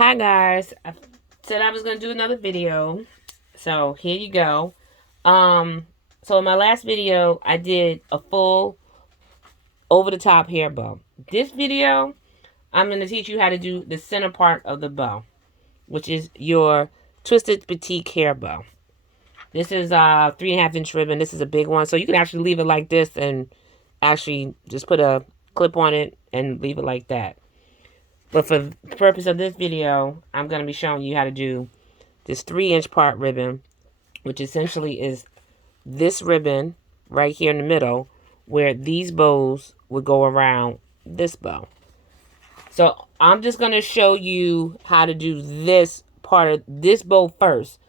Hi guys, I said I was going to do another video, so here you go. So in my last video, I did a full over-the-top hair bow. This video, I'm going to teach you how to do the center part of the bow, which is your twisted petite hair bow. This is a 3.5-inch ribbon. This is a big one, so you can actually leave it like this and actually just put a clip on it and leave it like that. But for the purpose of this video, I'm going to be showing you how to do this 3-inch part ribbon, which essentially is this ribbon right here in the middle, where these bows would go around this bow. So I'm just going to show you how to do this part of this bow first,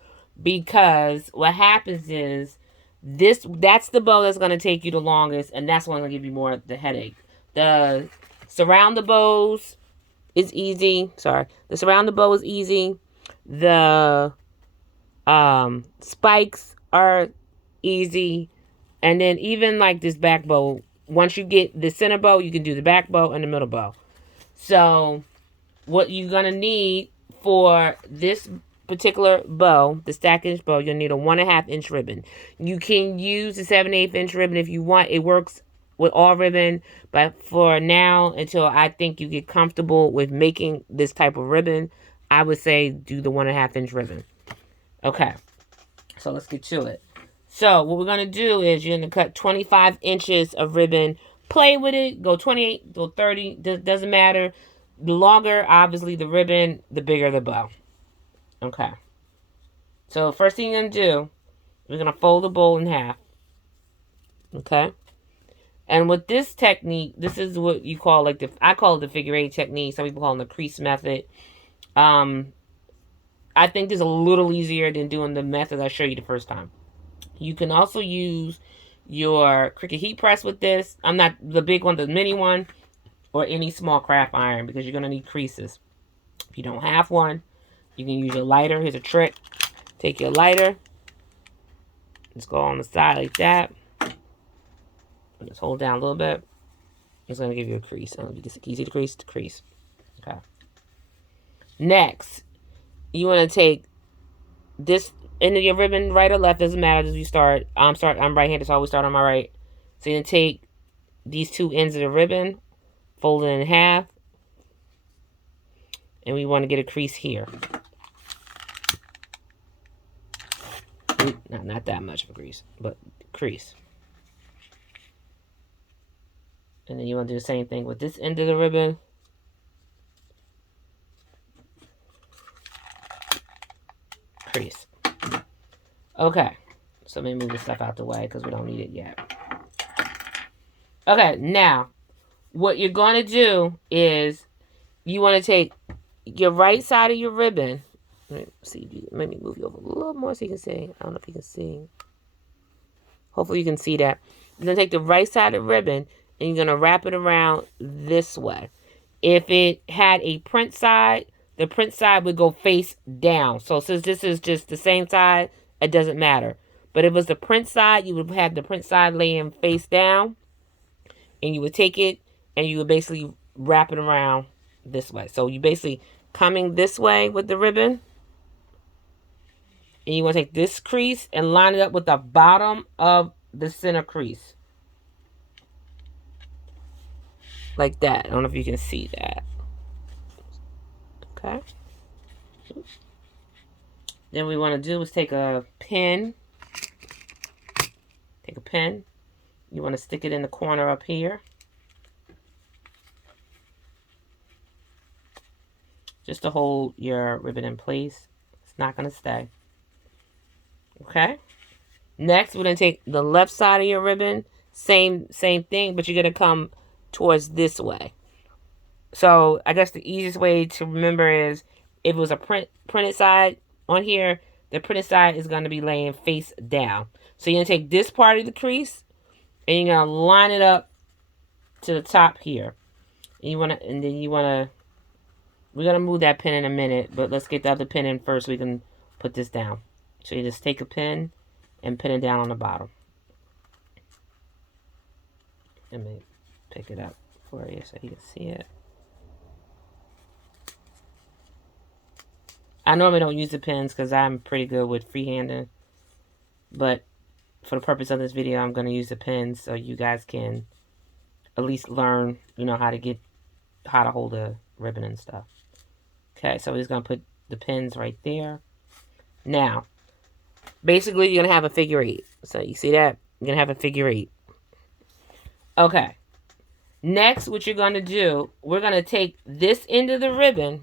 because what happens is that's the bow that's going to take you the longest, and that's going to give you more of the headache. The surround the bows is easy. Sorry. The surround the bow is easy. The spikes are easy. And then even like this back bow, once you get the center bow, you can do the back bow and the middle bow. So what you're going to need for this particular bow, the stack inch bow, you'll need a 1.5-inch ribbon. You can use the 7/8-inch ribbon if you want. It works with all ribbon, but for now, until I think you get comfortable with making this type of ribbon, I would say do the 1.5-inch ribbon. Okay, so let's get to it. So what we're going to do is you're going to cut 25 inches of ribbon. Play with it. Go 28, go 30. Doesn't matter. The longer, obviously, the ribbon, the bigger the bow. Okay. So first thing you're going to do, we're going to fold the bowl in half. Okay. And with this technique, this is what you call like I call it the figure 8 technique. Some people call it the crease method. I think this is a little easier than doing the method I showed you the first time. You can also use your Cricut heat press with this. I'm not the big one, the mini one, or any small craft iron, because you're going to need creases. If you don't have one, you can use your lighter. Here's a trick. Take your lighter. Just go on the side like that. Just hold down a little bit. It's going to give you a crease. It'll be just easy to crease. Okay. Next, you want to take this end of your ribbon, right or left, doesn't matter as you start. I'm right-handed, so I always start on my right. So you're going to take these two ends of the ribbon, fold it in half, and we want to get a crease here. Not that much of a crease, but crease. And then you want to do the same thing with this end of the ribbon. Crease. Okay. So let me move this stuff out the way because we don't need it yet. Okay, now, what you're going to do is you want to take your right side of your ribbon. Let me move you over a little more so you can see. I don't know if you can see. Hopefully you can see that. You're going to take the right side of the ribbon and you're going to wrap it around this way. If it had a print side, the print side would go face down. So since this is just the same side, it doesn't matter. But if it was the print side, you would have the print side laying face down. And you would take it and you would basically wrap it around this way. So you basically coming this way with the ribbon. And you want to take this crease and line it up with the bottom of the center crease. Like that. I don't know if you can see that. Okay. Then what we want to do is take a pin. Take a pin. You want to stick it in the corner up here. Just to hold your ribbon in place. It's not going to stay. Okay. Next, we're going to take the left side of your ribbon. Same thing, but you're going to come towards this way. So I guess the easiest way to remember is if it was a printed side on here, the printed side is going to be laying face down. So you're going to take this part of the crease and you're going to line it up to the top here. And we're going to move that pin in a minute, but let's get the other pin in first so we can put this down. So you just take a pin and pin it down on the bottom. Let me pick it up for you so you can see it. I normally don't use the pins because I'm pretty good with freehanding. But for the purpose of this video, I'm going to use the pins so you guys can at least learn, how to hold a ribbon and stuff. Okay, so we're just going to put the pins right there. Now, basically, you're going to have a figure 8. So you see that? You're going to have a figure 8. Okay. Next, what you're going to do, we're going to take this end of the ribbon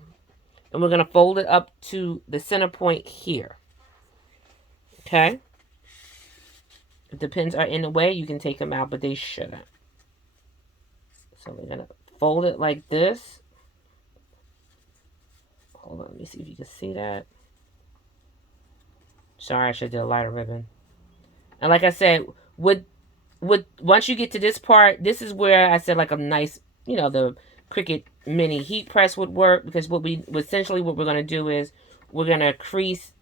and we're going to fold it up to the center point here. Okay? If the pins are in the way, you can take them out, but they shouldn't. So we're going to fold it like this. Hold on, let me see if you can see that. Sorry, I should do a lighter ribbon. And like I said, once you get to this part, this is where I said like a nice, the Cricut mini heat press would work, because essentially what we're going to do is we're going to crease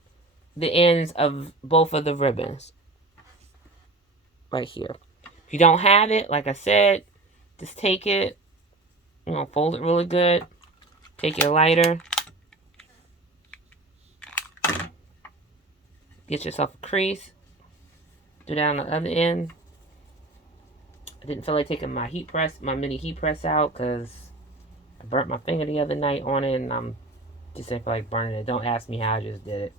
the ends of both of the ribbons right here. If you don't have it, like I said, just take it, fold it really good. Take your lighter. Get yourself a crease. Do that on the other end. I didn't feel like taking my mini heat press out because I burnt my finger the other night on it, and I'm just didn't feel like burning it. Don't ask me how, I just did it.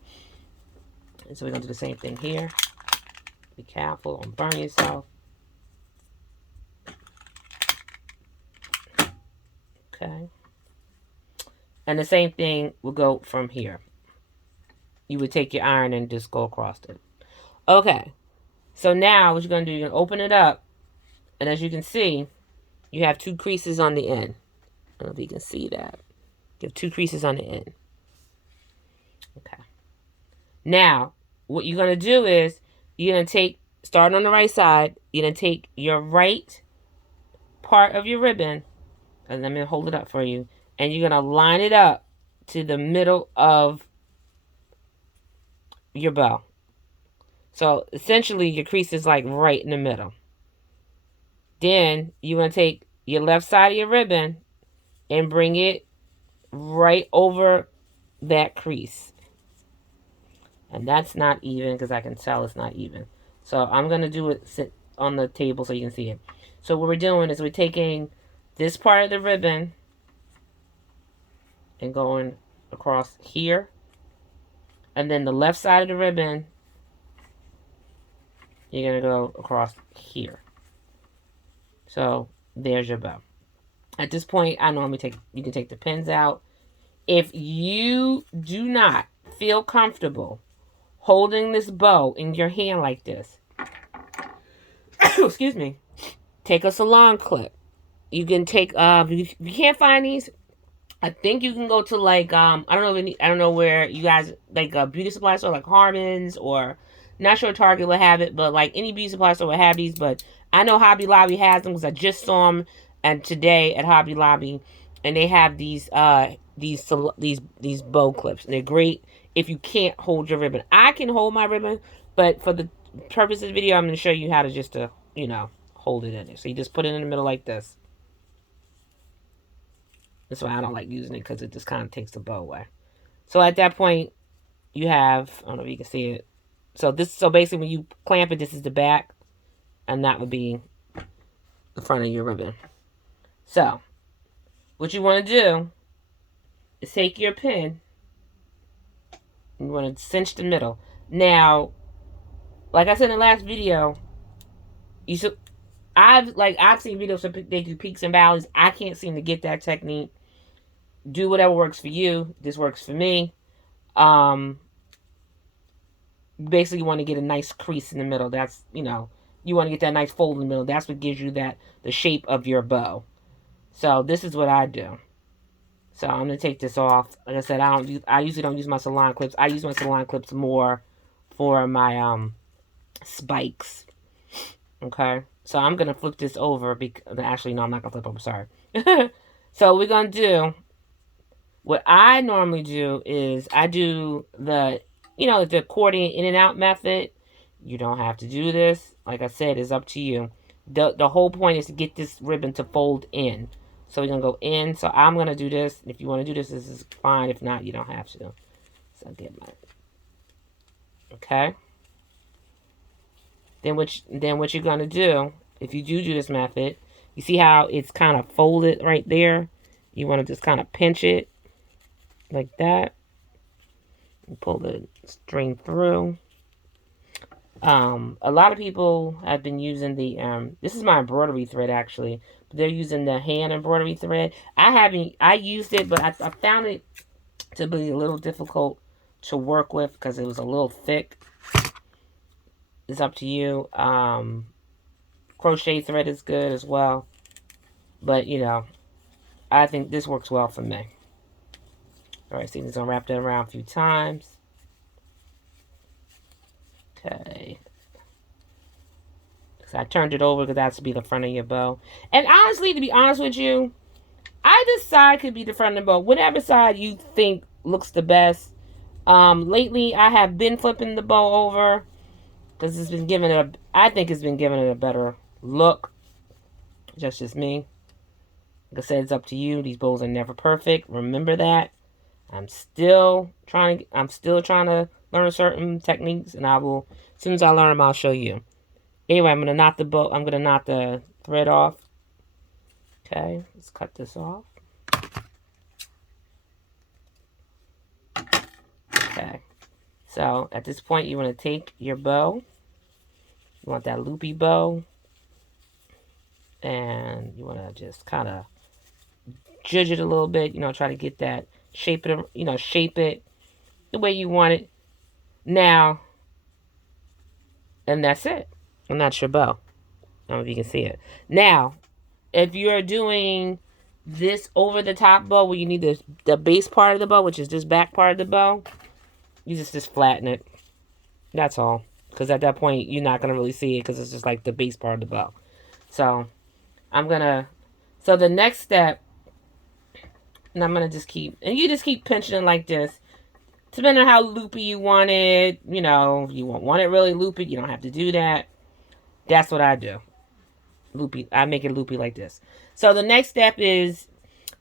And so we're going to do the same thing here. Be careful, don't burn yourself. Okay. And the same thing will go from here. You would take your iron and just go across it. Okay. So now what you're going to do, you're going to open it up. And as you can see, you have 2 creases on the end. I don't know if you can see that. You have 2 creases on the end. Okay. Now, what you're going to do is, you're going to take, start on the right side, you're going to take your right part of your ribbon, and let me hold it up for you, and you're going to line it up to the middle of your bow. So, essentially, your crease is like right in the middle. Then, you're going to take your left side of your ribbon and bring it right over that crease. And that's not even, because I can tell it's not even. So I'm going to do it sit on the table so you can see it. So what we're doing is we're taking this part of the ribbon and going across here. And then the left side of the ribbon, you're going to go across here. So there's your bow. At this point, I normally you can take the pins out. If you do not feel comfortable holding this bow in your hand like this, excuse me, take a salon clip. You can take, if you can't find these, I think you can go to like, I don't know where you guys, like a beauty supply store like Harmon's, or not sure Target will have it, but like any beauty supply store will have these. But I know Hobby Lobby has them because I just saw them and today at Hobby Lobby, and they have these bow clips, and they're great if you can't hold your ribbon. I can hold my ribbon, but for the purpose of the video, I'm going to show you how to just hold it in there. So you just put it in the middle like this. That's why I don't like using it, because it just kind of takes the bow away. So at that point, you have, I don't know if you can see it. So basically when you clamp it, this is the back, and that would be the front of your ribbon. So what you want to do is take your pin, and you want to cinch the middle. Now, like I said in the last video, I've seen videos where they do peaks and valleys. I can't seem to get that technique. Do whatever works for you. This works for me. Basically, you want to get a nice crease in the middle. That's, you want to get that nice fold in the middle. That's what gives you the shape of your bow. So this is what I do. So I'm going to take this off. Like I said, I usually don't use my salon clips. I use my salon clips more for my spikes. Okay. So I'm going to flip this over. Actually, no, I'm not going to flip over. Sorry. So we're going to do, what I normally do is I do the accordion in and out method. You don't have to do this. Like I said, it's up to you. The whole point is to get this ribbon to fold in. So we're going to go in. So I'm going to do this. If you want to do this, this is fine. If not, you don't have to. So get my, okay. Then what you're gonna do, if you do this method, you see how it's kind of folded right there? You want to just kind of pinch it like that. And pull the string through. A lot of people have been using the this is my embroidery thread actually, but they're using the hand embroidery thread. I used it, but I found it to be a little difficult to work with because it was a little thick. It's up to you. Crochet thread is good as well, but you know, I think this works well for me. All right, see, I'm gonna wrap that around a few times. Okay. So I turned it over because that's to be the front of your bow. And honestly, to be honest with you, either side could be the front of the bow. Whatever side you think looks the best. Lately, I have been flipping the bow over because it's been giving it I think it's been giving it a better look. Just me. Like I said, it's up to you. These bows are never perfect. Remember that. I'm still trying to learn certain techniques, and I will, as soon as I learn them, I'll show you. Anyway, I'm gonna knot the thread off. Okay, let's cut this off. Okay, so at this point, you want to take your bow. You want that loopy bow, and you want to just kind of judge it a little bit. You know, try to get that shape it the way you want it. Now, and that's it. And that's your bow. I don't know if you can see it. Now, if you're doing this over the top bow where you need the base part of the bow, which is this back part of the bow, you just flatten it. That's all. Because at that point, you're not going to really see it because it's just like the base part of the bow. So, so the next step, and I'm going to just keep, and you just keep pinching it like this. Depending on how loopy you want it, you know, if you want it really loopy, you don't have to do that. That's what I do. Loopy, I make it loopy like this. So the next step is,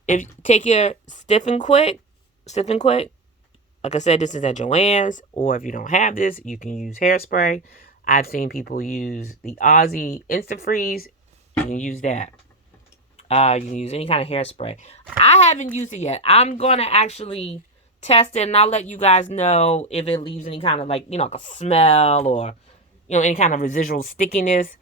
if take your stiff and quick. Like I said, this is at Joann's, or if you don't have this, you can use hairspray. I've seen people use the Aussie Instant Freeze. You can use that. You can use any kind of hairspray. I haven't used it yet. I'm gonna actually test it, and I'll let you guys know if it leaves any kind of like a smell or any kind of residual stickiness.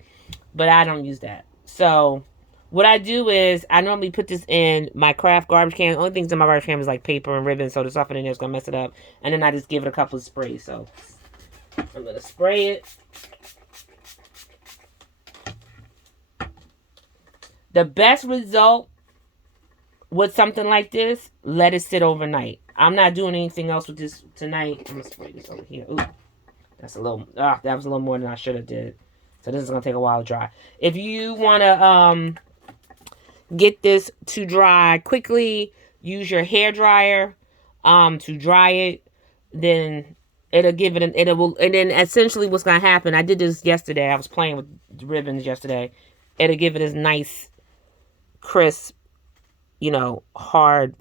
But I don't use that. So what I do is I normally put this in my craft garbage can. The only things in my garbage can is like paper and ribbon, so the stuff in there is going to mess it up. And then I just give it a couple of sprays. So I'm going to spray it. The best result with something like this, let it sit overnight. I'm not doing anything else with this tonight. I'm going to spray this over here. Ooh, that was a little more than I should have did. So this is going to take a while to dry. If you want to get this to dry quickly, use your hair dryer to dry it. Then it'll give it and then essentially what's going to happen, I did this yesterday. I was playing with the ribbons yesterday. It'll give it this nice, crisp, hard,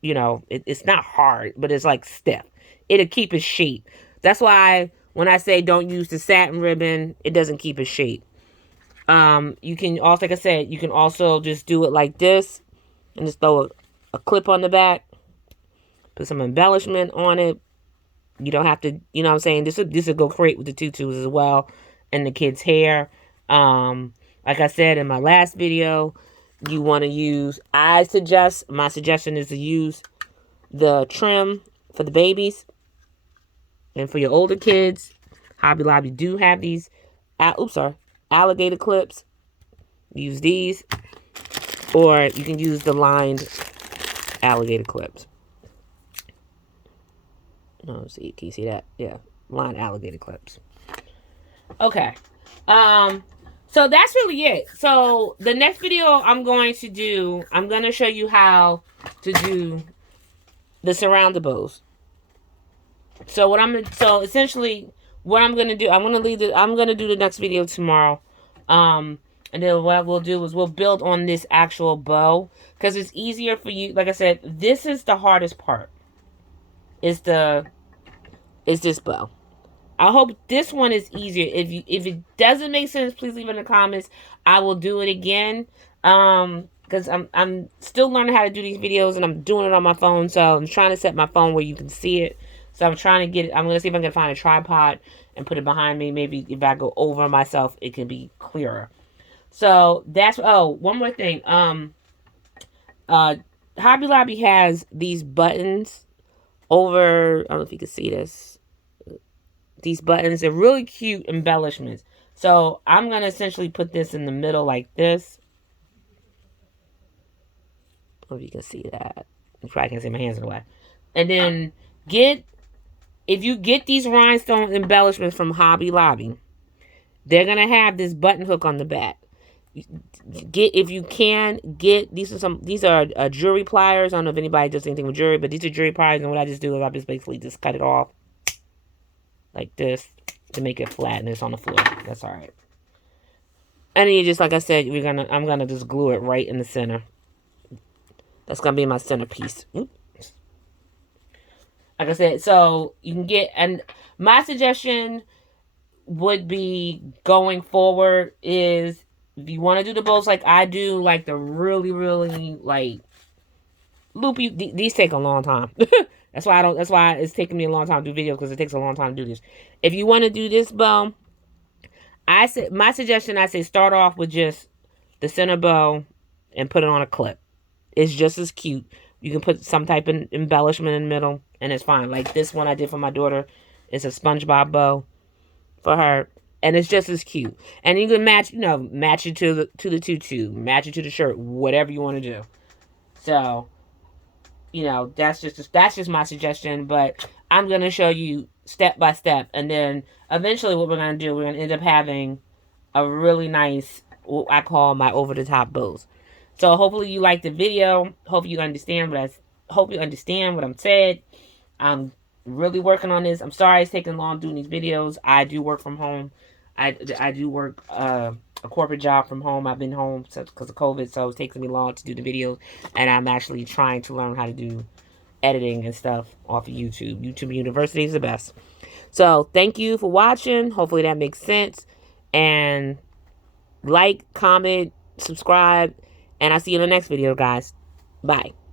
it's not hard, but it's like stiff. It'll keep its shape. That's why when I say don't use the satin ribbon, it doesn't keep its shape. You can also, like I said, you can also just do it like this and just throw a clip on the back, put some embellishment on it. You don't have to, you know what I'm saying? This will go great with the tutus as well and the kids' hair. Like I said in my last video, you want to use, my suggestion is to use the trim for the babies. And for your older kids, Hobby Lobby do have these, alligator clips. Use these. Or you can use the lined alligator clips. Oh, see, can you see that? Yeah, lined alligator clips. Okay. So that's really it. So the next video I'm going to show you how to do the surround bows. So essentially what I'm gonna do, I'm gonna do the next video tomorrow. And then what we'll do is we'll build on this actual bow, because it's easier for you. Like I said, this is the hardest part. Is the is this bow. I hope this one is easier. If it doesn't make sense, please leave it in the comments. I will do it again. Because I'm still learning how to do these videos, and I'm doing it on my phone. So I'm trying to set my phone where you can see it. So I'm trying to get it. I'm gonna see if I can find a tripod and put it behind me. Maybe if I go over myself, it can be clearer. So that's one more thing. Hobby Lobby has these buttons over. I don't know if you can see this. These buttons are really cute embellishments. So I'm gonna essentially put this in the middle like this. I don't know if you can see that. You probably can see my hands in the way. And then if you get these rhinestone embellishments from Hobby Lobby, they're gonna have this button hook on the back. If you can get these are jewelry pliers. I don't know if anybody does anything with jewelry, but these are jewelry pliers, and what I just do is I just basically just cut it off like this to make it flat, and it's on the floor. That's all right. And then you just, like I said, I'm gonna just glue it right in the center. That's gonna be my centerpiece. Oops. Like I said, so you can get, and my suggestion would be going forward is, if you want to do the bows like I do, like the really, really like loopy, these take a long time. That's why it's taking me a long time to do videos, because it takes a long time to do this. If you want to do this bow, my suggestion, I say start off with just the center bow and put it on a clip. It's just as cute. You can put some type of embellishment in the middle, and it's fine. Like this one I did for my daughter. It's a SpongeBob bow for her, and it's just as cute. And you can match it to the tutu, match it to the shirt, whatever you want to do. So, that's just my suggestion. But I'm gonna show you step by step, and then eventually, what we're gonna do, we're gonna end up having a really nice, what I call my over the top bows. So hopefully you like the video. Hope you understand what I'm saying. I'm really working on this. I'm sorry it's taking long doing these videos. I do work from home. I do work a corporate job from home. I've been home because of COVID, so it takes me long to do the videos. And I'm actually trying to learn how to do editing and stuff off of YouTube. YouTube University is the best. So thank you for watching. Hopefully that makes sense. And like, comment, subscribe. And I'll see you in the next video, guys. Bye.